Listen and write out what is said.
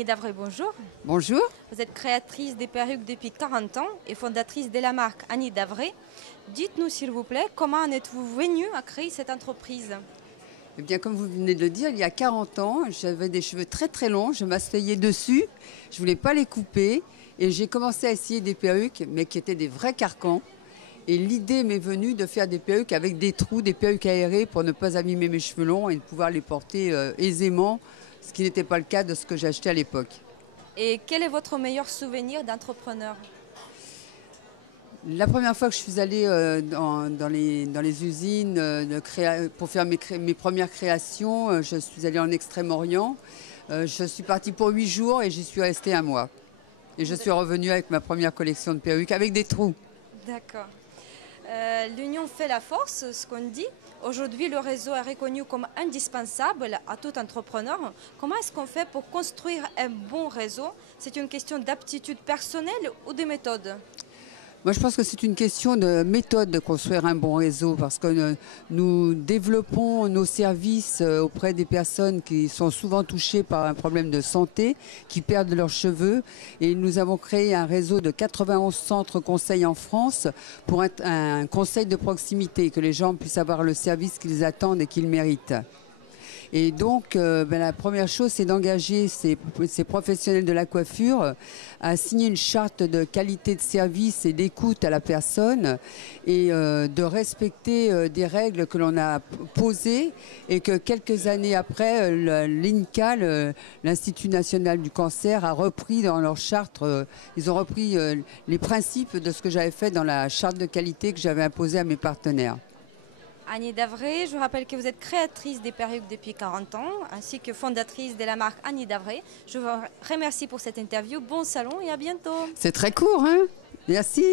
Annie Davray, bonjour. Bonjour. Vous êtes créatrice des perruques depuis 40 ans et fondatrice de la marque Annie Davray. Dites-nous s'il vous plaît, comment en êtes-vous venue à créer cette entreprise? Eh bien, comme vous venez de le dire, il y a 40 ans, j'avais des cheveux très très longs, je m'asseyais dessus, je voulais pas les couper et j'ai commencé à essayer des perruques, mais qui étaient des vrais carcans. Et l'idée m'est venue de faire des perruques avec des trous, des perruques aérées pour ne pas abîmer mes cheveux longs et de pouvoir les porter aisément, ce qui n'était pas le cas de ce que j'achetais à l'époque. Et quel est votre meilleur souvenir d'entrepreneur? La première fois que je suis allée dans les usines pour faire mes premières créations, je suis allée en Extrême-Orient. Je suis partie pour 8 jours et j'y suis restée un mois. Et je suis revenue avec ma première collection de perruques avec des trous. D'accord. L'union fait la force, ce qu'on dit. Aujourd'hui, le réseau est reconnu comme indispensable à tout entrepreneur. Comment est-ce qu'on fait pour construire un bon réseau? C'est une question d'aptitude personnelle ou de méthode? Moi, je pense que c'est une question de méthode de construire un bon réseau parce que nous développons nos services auprès des personnes qui sont souvent touchées par un problème de santé, qui perdent leurs cheveux. Et nous avons créé un réseau de 91 centres conseils en France pour un conseil de proximité, que les gens puissent avoir le service qu'ils attendent et qu'ils méritent. Et donc, la première chose, c'est d'engager ces professionnels de la coiffure à signer une charte de qualité de service et d'écoute à la personne et de respecter des règles que l'on a posées et que quelques années après, l'INCa, l'Institut national du cancer, a repris dans leur charte. Ils ont repris les principes de ce que j'avais fait dans la charte de qualité que j'avais imposée à mes partenaires. Annie Davray, je vous rappelle que vous êtes créatrice des perruques depuis 40 ans, ainsi que fondatrice de la marque Annie Davray. Je vous remercie pour cette interview. Bon salon et à bientôt. C'est très court, hein? Merci.